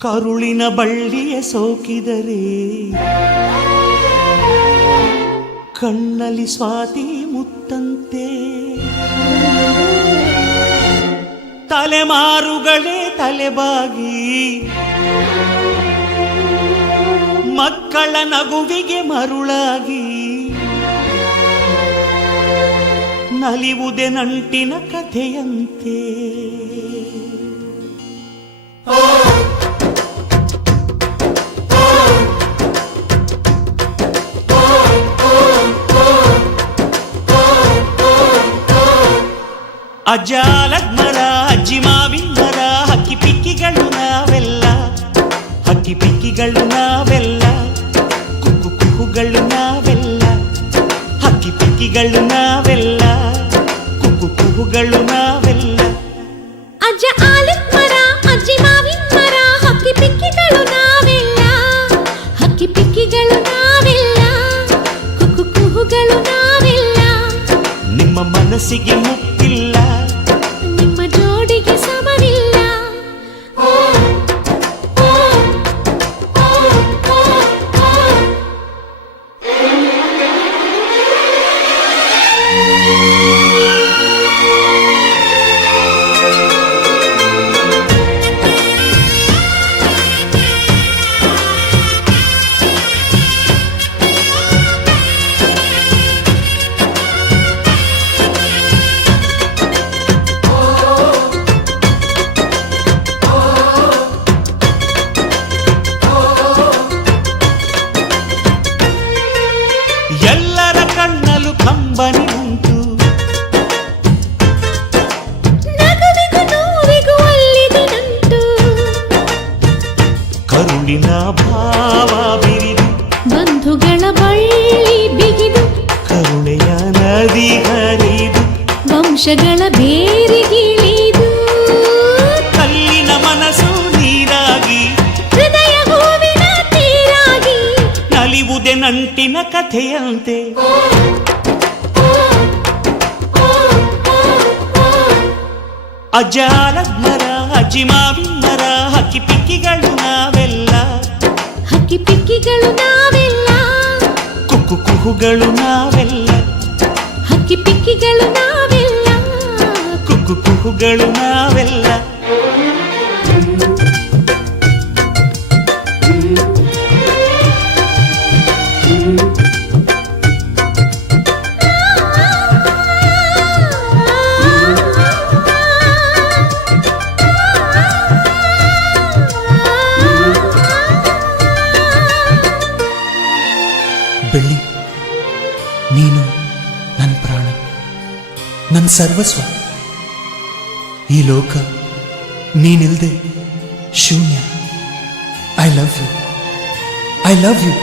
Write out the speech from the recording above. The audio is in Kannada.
ಕರುಳಿನ ಬಳ್ಳಿಯ ಸೋಕಿದರೆ ಕಣ್ಣಲ್ಲಿ ಸ್ವಾತಿ ಮುತ್ತಂತೆ, ತಲೆಮಾರುಗಳೇ ತಲೆಬಾಗಿ ಮಕ್ಕಳ ನಗುವಿಗೆ ಮರುಳಾಗಿ ನಲಿವುದೆ ನಂಟಿನ ಕಥೆಯಂತೆ. ಅಜ್ಜಾಲದ ಮರ, ಅಜ್ಜಿ ಮಾವಿನ ಮರ, ಹಕ್ಕಿ ಪಿಕ್ಕಿಗಳು ನಾವೆಲ್ಲ, ಹಕ್ಕಿ ಪಿಕ್ಕಿಗಳು ನಾವೆಲ್ಲ, ಕುಕ್ಕು ಕುಹುಗಳು ನಾವೆಲ್ಲ, ಹಕ್ಕಿ ಪಿಕ್ಕಿಗಳು ನಾವೆಲ್ಲ, ಕುಕ್ಕು ಕುಹುಗಳು ನಾವೆಲ್ಲ. ಅಜ್ಜ ಆಲದ ಮರ, ಅಜ್ಜಿ ಮಾವಿನ ಮರ, ಹಕ್ಕಿ ಪಿಕ್ಕಿಗಳು ನಾವೆಲ್ಲ, ಹಕ್ಕಿ ಪಿಕ್ಕಿಗಳು ನಾವೆಲ್ಲ, ಕುಕ್ಕು ಕುಹುಗಳು ನಾವೆಲ್ಲ. ನಿಮ್ಮ ಮನಸ್ಸಿಗೆ ಮುತ್ತಿಲ್ಲ, ನಿಮ್ಮ ಜೋಡಿಗೆ ಸಮವಿಲ್ಲ. ಎಲ್ಲರ ಕಣ್ಣಲು ಕಂಬನಿ ಉಂಟು, ನಗುವಿಗೂ ನೋವಿಗೂ ಅಲ್ಲಿದೆ ನಂಟು, ಕರುಳಿನ ಭಾವ ಬಿರಿದು ಬಂಧುಗಳ ಬಳ್ಳಿ ಬಿಗಿದು, ಕರುಣೆಯ ನದಿ ಹರಿದು ವಂಶಗಳ ಬೇರಿಗಿಳಿದು, ಕಲ್ಲಿನ ಮನಸ್ಸು ನೀರಾಗಿ ಹೃದಯ ಹೂವಿನ ತೀರಾಗಿ ನಲಿವುದೆ ನಂಟಿನ ಕಥೆಯಂತೆ. ಅಜ್ಜಾಲದ ಮರ, ಅಜ್ಜಿ ಮಾವಿನ ಮರ, ಹಕ್ಕಿ ಪಿಕ್ಕಿಗಳು ನಾವೆಲ್ಲ, ಹಕ್ಕಿ ಪಿಕ್ಕಿಗಳು ನಾವೆಲ್ಲ, ಕುಕ್ಕು ಕುಹುಗಳು ನಾವೆಲ್ಲ, ಹಕ್ಕಿ ಪಿಕ್ಕಿಗಳು ನಾವೆಲ್ಲ, ಕುಕ್ಕು ಕುಹುಗಳು ನಾವೆಲ್ಲ. ಬೆಳ್ಳಿ, ನೀನು ನನ್ನ ಪ್ರಾಣ, ನನ್ನ ಸರ್ವಸ್ವ. ಈ ಲೋಕ ನೀನಿಲ್ದೆ ಶೂನ್ಯ. I love you, I love you.